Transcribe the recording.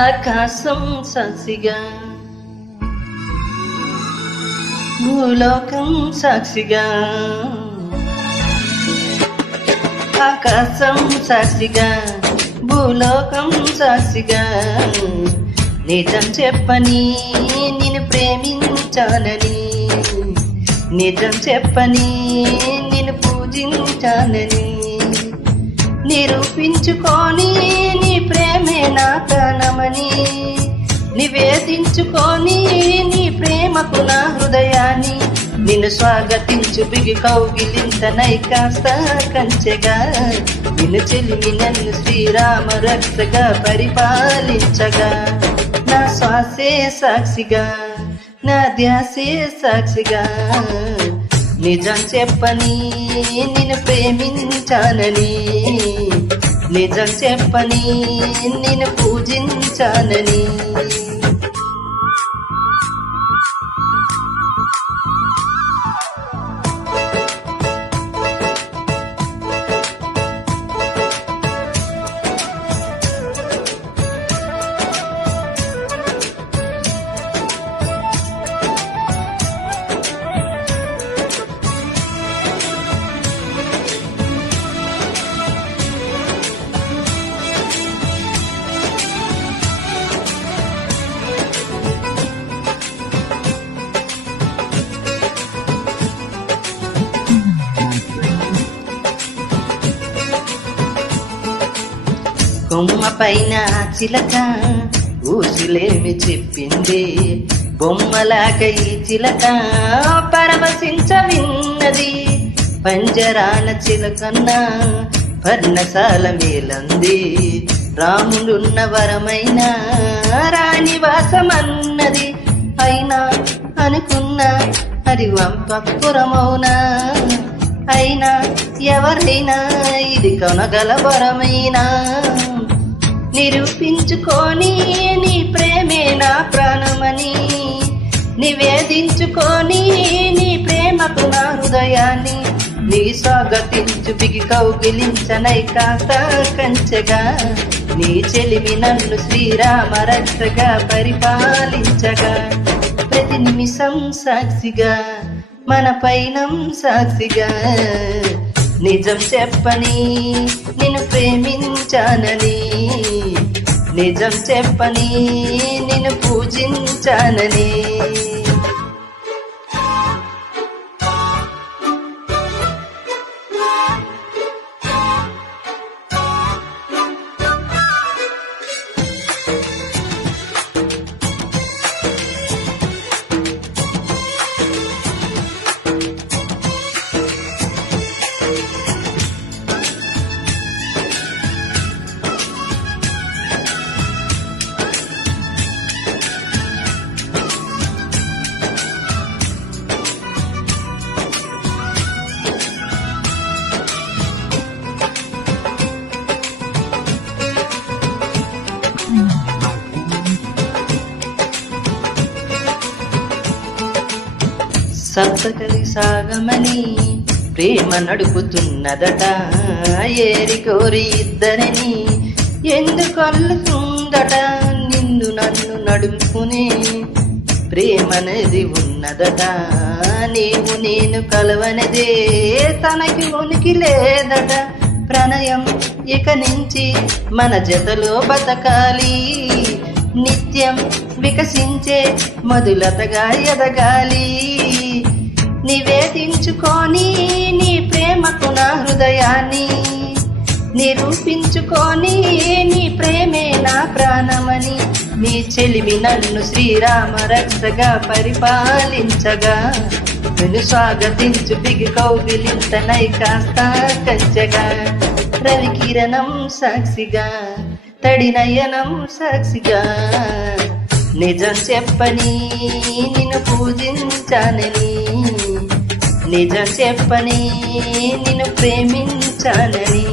ఆకాశం సాక్షిగా, భూలోకం సాక్షిగా, ఆకాశం సాక్షిగా, భూలోకం సాక్షిగా, నిజం చెప్పని నిన్ను ప్రేమించానని, నిజం చెప్పని నిన్ను పూజించానని, నిరూపించుకొని నీ ప్రేమే నా ప్రాణమని, నివేదించుకొని నీ ప్రేమకు నా హృదయాన్ని, నిన్ను స్వాగతించు బిగి కౌగిలింతనై కాస్త కంచెగా, నిన్ను చెలిమి నన్ను శ్రీరామ రక్షగా పరిపాలించగా, నా శ్వాసే సాక్షిగా, నా ధ్యాసే సాక్షిగా, నిజం చెప్పని నిన్ను ప్రేమించానని, నిజం చెప్పని నిన్ను పూజించానని. కొమ్మ పైన చిలక ఊసులేమి చెప్పింది, బొమ్మలాగా ఈ చిలక పరవశించ విన్నది, పంజరాన చిలకన్నా పర్ణశాల మేలంది, రాములున్న వరమైన రాణివాసమన్నది, అయినా అనుకున్నా అది వంపపురమౌనా, అయినా ఎవరైనా ఇది కొనగల వరమైనా, నిరూపించుకొని నీ ప్రేమే నా ప్రాణమని, నివేదించుకొని నీ ప్రేమకు నా హృదయాన్ని, నీ స్వాగతించు బిగి కౌగిలించనై కాస్త కంచెగా, నీ చెలిమి నన్ను శ్రీరామ రక్షగా పరిపాలించగా, ప్రతి నిమిషం సాక్షిగా, మన పైనం సాక్షిగా, నిజం చెప్పని నిన్ను ప్రేమించానని, నిజం చెప్పని నిన్ను పూజించానని. సప్తకలి సాగమని ప్రేమ నడుపుతున్నదట, ఏరి కోరి ఇద్దరిని ఎందుకొల్లుతుందట, నిన్ను నన్ను నడుపుకునే ప్రేమనేది ఉన్నదట, నీవు నేను కలవనదే తనకి ఉనికి లేదట, ప్రణయం ఇక నుంచి మన జతలో బతకాలి, నిత్యం వికసించే మధులతగా ఎదగాలి, నివేదించుకొని నీ ప్రేమకు నా హృదయాన్ని, నిరూపించుకొని నీ ప్రేమే నా ప్రాణమని, నీ చెలిమి నన్ను శ్రీరామ రక్షగా పరిపాలించగా, నిన్ను స్వాగతించు బిగి కౌగిలింతనై కాస్త కంచెగా, రవికిరణం సాక్షిగా, తడినయనం సాక్షిగా, నిజం చెప్పని నిన్ను పూజించానని, నిజం చెప్పని నిన్ను ప్రేమించానని.